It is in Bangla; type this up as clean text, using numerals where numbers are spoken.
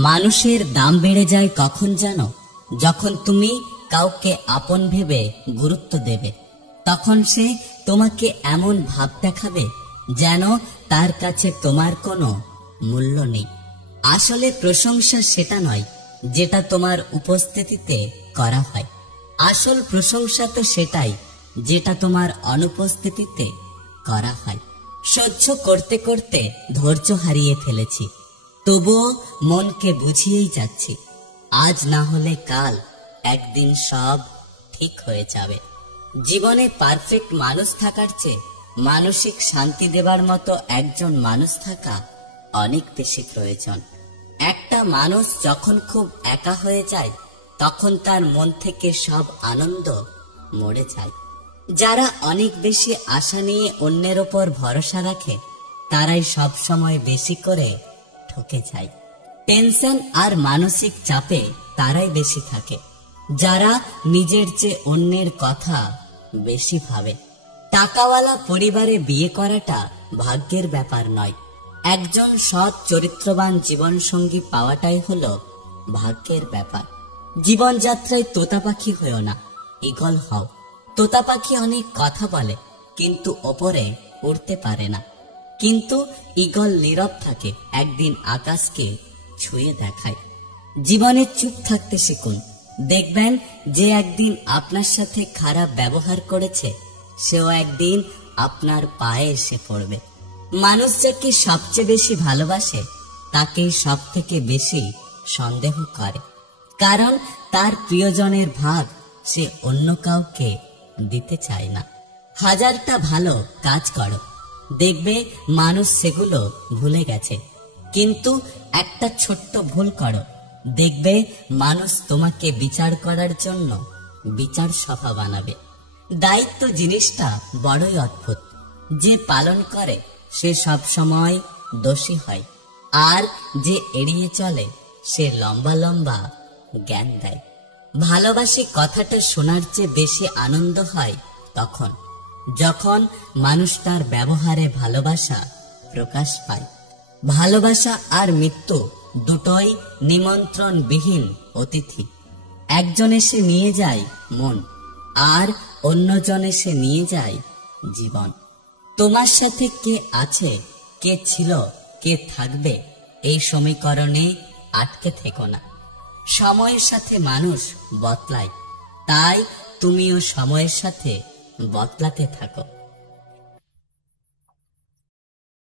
মানুষের দাম বেড়ে যায় কখন জানো? যখন তুমি কাউকে আপন ভেবে গুরুত্ব দেবে, তখন সে তোমাকে এমন ভাব দেখাবে যেন তার কাছে তোমার কোনো মূল্য নেই। আসলে প্রশংসা সেটা নয় যেটা তোমার উপস্থিতিতে করা হয়। আসল প্রশংসা তো সেটাই যেটা তোমার অনুপস্থিতিতে করা হয়। সহ্য করতে করতে ধৈর্য হারিয়ে ফেলেছি, তবুও মনকে বুঝিয়েই যাচ্ছি, আজ না হলে কাল একদিন সব ঠিক হয়ে যাবে। জীবনে পারফেক্ট মানুষ থাকার চেয়ে মানসিক শান্তি দেবার মতো একজন মানুষ থাকা অনেক বেশি প্রয়োজন। একটা মানুষ যখন খুব একা হয়ে যায়, তখন তার মন থেকে সব আনন্দ মরে যায়। যারা অনেক বেশি আশা নিয়ে অন্যের ওপর ভরসা রাখে, তারাই সব সময় বেশি করে ঠকে যায়। টেনশন আর মানসিক চাপে তারাই বেশি থাকে যারা নিজের চেয়ে অন্যের কথা বেশি ভাবে। টাকাওয়ালা পরিবারে বিয়ে করাটা ভাগ্যের ব্যাপার নয়, একজন সৎ চরিত্রবান জীবন সঙ্গী পাওয়াটাই হলো ভাগ্যের ব্যাপার। জীবনযাত্রায় তোতা পাখি হয়েও না, ঈগল হও। তোতা পাখি অনেক কথা বলে কিন্তু ওপরে উড়তে পারে না, কিন্তু ঈগল নীরব থাকে, একদিন আকাশকে ছুঁয়ে দেখায়। জীবনে চুপ থাকতে শিখুন, দেখবেন যে একদিন আপনার সাথে খারাপ ব্যবহার করেছে, সেও একদিন আপনার পায়ে এসে পড়বে। মানুষ যাকে সবচেয়ে বেশি ভালোবাসে, তাকেই সব থেকে বেশি সন্দেহ করে, কারণ তার প্রিয়জনের ভাগ সে অন্য কাউকে দিতে চায় না। হাজারটা ভালো কাজ করো, দেখবে মানুষ সেগুলো ভুলে গেছে, কিন্তু একটা ছোট্ট ভুল করো, দেখবে মানুষ তোমাকে বিচার করার জন্য বিচার সভা বানাবে। দায়িত্ব জিনিসটা বড়ই অদ্ভুত, যে পালন করে সে সব সময় দোষী হয়, আর যে এড়িয়ে চলে সে লম্বা লম্বা জ্ঞান দেয়। ভালোবাসি কথাটা শোনার চেয়ে বেশি আনন্দ হয় তখন যখন মানুষ তার ব্যবহারে ভালোবাসা প্রকাশ পায়। ভালোবাসা আর মৃত্যু দুটোই নিমন্ত্রণবিহীন অতিথি। একজন এসে নিয়ে যায় মন, আর অন্যজন এসে নিয়ে যায় জীবন। তোমার সাথে কে আছে, কে ছিল, কে থাকবে, এই সমীকরণে আটকে থেকো না। সময়ের সাথে মানুষ বদলায়, তাই তুমিও সময়ের সাথে বদলাতে থাকো।